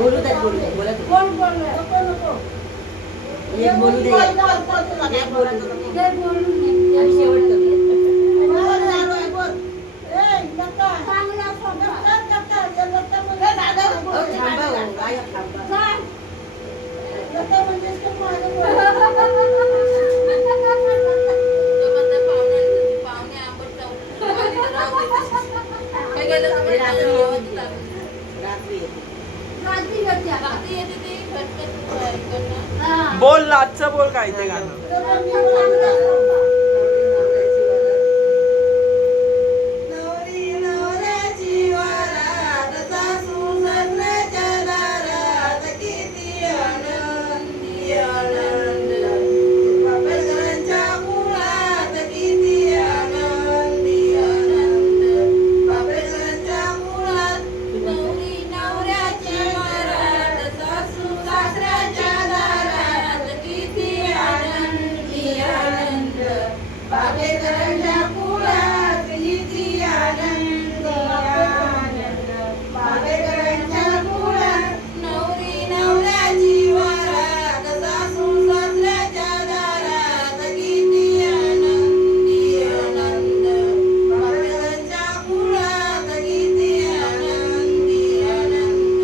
बोलू दे बोला तू. कोण बोलणार? एक बोलू दे. बोल, एक बोलू दे. काय बोलू नये. आणि शेवट करूया. चांगला स्वभाव. अहो, थांबा हो, आई थांबा. काय? ते रात्री येते. रात्री येते आता. हा. बोल आजचं बोल काय ते गाणं. नवरी नवऱ्याची वरात सासू सासऱ्याच्या दारात किती आनंदी आनंद बापेकरांच्या मुळात किती आनंदी आनंद बापेकरांच्या मुळात नवरी नवऱ्याची वरात सासू सासऱ्याच्या दारात किती आनंदी आनंद बापेकरांच्या मुळात किती आनंद आनंद बापेकरांच्या मुळात नवरी नवऱ्याची वरात सासू सासऱ्याच्या दारात किती आनंदी आनंद बापेकरांच्या मुळात किती आनंदी आनंद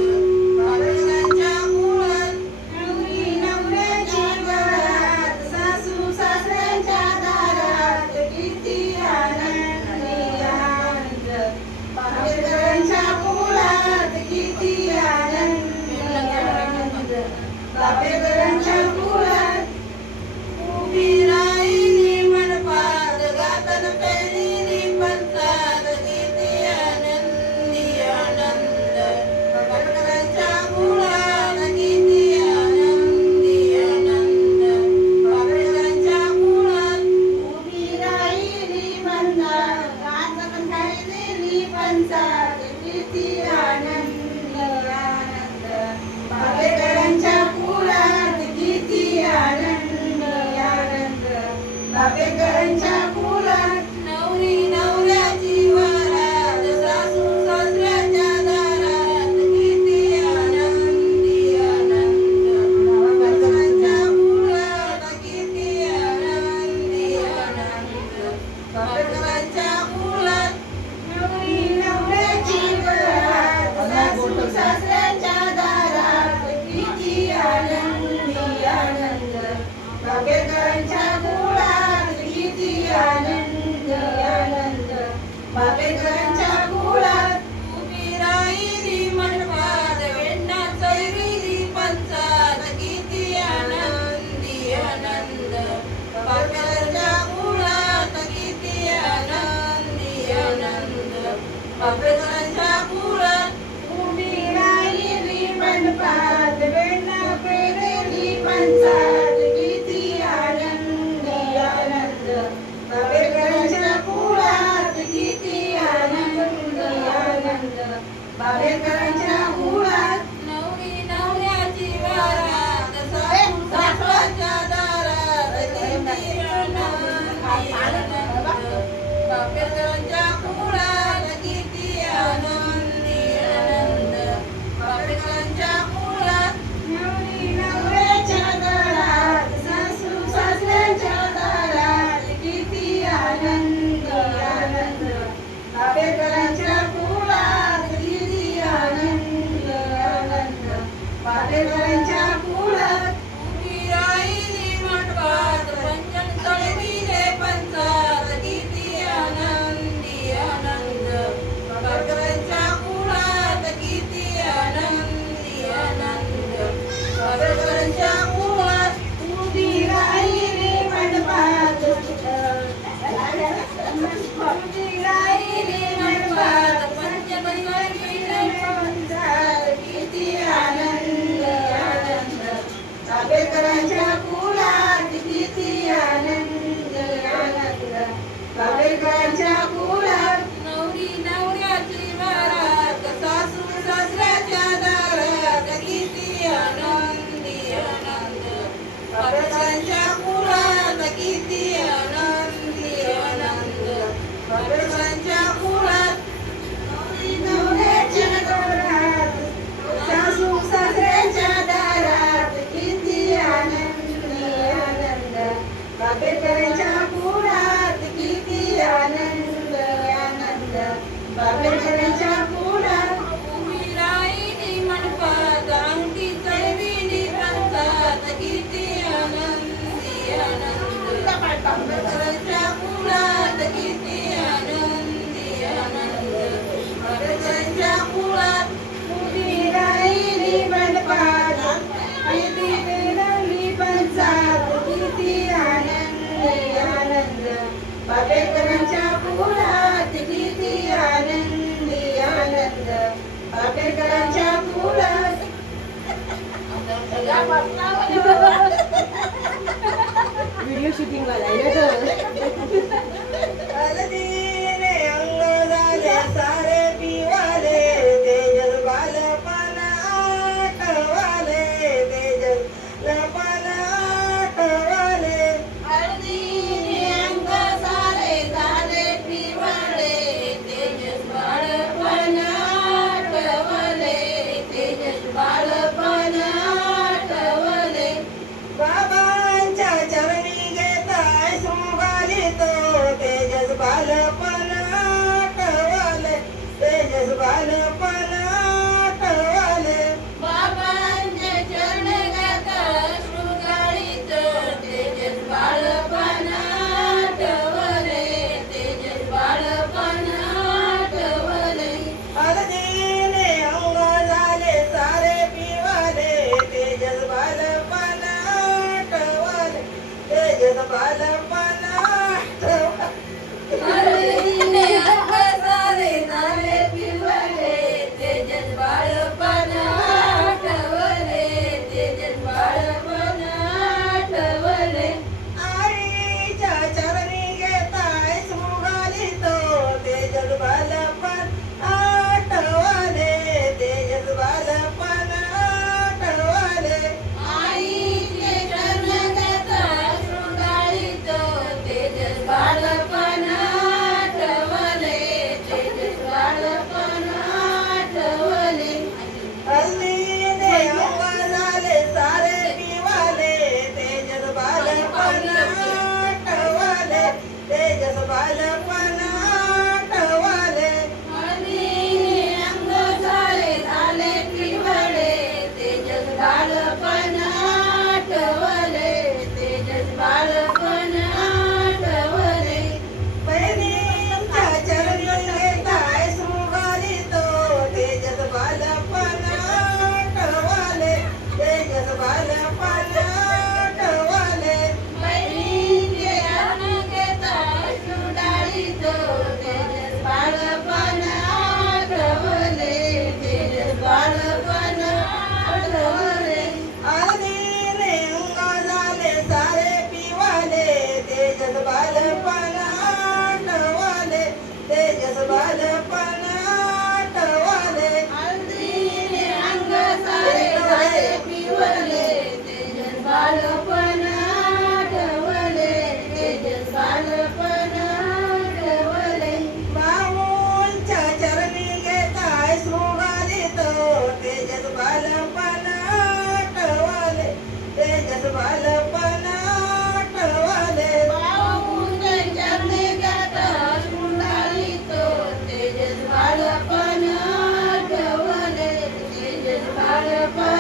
बापेकरांच्या मुळात नवरी नवऱ्याची वरात सासू सासऱ्याच्या दारात किती आनंदी आनंद बापेकरांच्या मुळात किती आनंदी आनंद बापेकरांच्या मुळात उभी राहिली मनपात गातन पेरिली पंचात किती आनंदी आनंद बापेकरांच्या मुळात किती आनंदी आनंद बापेकरांच्या मुळात उभी राहिली मनपात गातन पेरिली पंचात किती आनंदी आनंद बापेकरांच्या मुळात किती आनंदी आनंद बापेकरांच्या मुळात नवरी नवऱ्याची वरात सासू सासऱ्याच्या दारात किती आनंदी आनंद बापेकरांच्या मुळात किती आनंदी आनंद बापेकरांच्या मुळात नवरी नवऱ्याची वरात सासू सासऱ्याच्या दारात किती आनंदी आनंद बापेकरांच्या मुळात किती आनंदी आनंद बापेकरांच्या मुळात उभी राहिली मनपात वेण्णा चैरिली पंचात किती आनंदी आनंद बापेकरांच्या मुळात किती आनंदी आनंद बापेकरांच्या मुळात उभी राहिली मनपात वेण्णा पेरिली पंचात किती आनंदी आनंद बापेकरांच्या मुळात किती आनंदी आनंद बापेकरांच्या मुळात नवरी नवऱ्याची वरात सासू सासऱ्याच्या दारात किती आनंदी आनंद बापेकरांच्या मुळात किती आनंदी आनंद बापेकरांच्या मुळात नवरी नवऱ्याच्या दारात सासू सासऱ्याच्या दारात किती आनंदी आनंद बापेकरांच्या मुळात किती आनंदी आंबेडकरांच्या मुळात किती आनंदी आनंद आंबेडकरांच्या मुळात मोठी राहिली बनपात आणि ती पेरली पंचात किती आनंदी आनंद आंबेडकरांच्या मुळात किती आनंदी आनंद आंबेडकरांच्या मुळात व्हिडिओ शूटिंग वाला आहे ना हळदीने अंग झाले सारे पिवाले तेजस बालपण आठवाले तेजस बालपण आठवाले हळदीने अंग सारे झाले पिवाले तेजस बालपण आठवले तेजस बालपण आठवले बाबांच्या चरणी घेताय सुगालितो तेजस बालपण आठवले तेजस बालपण आठवले बाबांचे चरण घेता सुगालितो तेजस बालपण आठवले तेजस बालपण आठवले हळदीने अंग झाले सारे पिवाले तेजस बालपण आठवले तेजस बालपण आठवले हळदीने अंग सारे झाले पिवाले तेजस बालपण आठवले तेजस बालपण आठवले आईच्या चरणी घेताय सुगालितो तेजस बालपण आठवले तेजस बालपण आठवले आईचे चरण घेता सुगालितो तेजस बालपण आठवले तेजस बालपण आठवले हल्लीने अंग झाले सारे पिवाले तेजस बालपण आठवले तेजस बालपण आठवले हल्लीने अंग झाले पिवळे तेजस बालपण आठवले तेजस बालपण आठवले बहिणींच्या चरणी घेताय सुगालितो तेजस बालपण आठवले तेजस बालपण आठवले बहिणींचे अन्न घेताय सुगालितो तेजस बालपण आठवले तेजस बालपण आठवले हळदीने अंग झाले सारे पिवाले तेजस बालपण आठवले तेजस बालपण आठवले हळदीने अंग सारे झाले पिवले तेजस बालपण आठवले तेजस बालपण आठवले बाबूंच्या चरणी घेताय सुगालितो तेजस बालपण आठवले तेजस बालपण आठवले बाबूंच्या चरणी घेता सुगालितो तेजस बालपण आठवले तेजस बालपण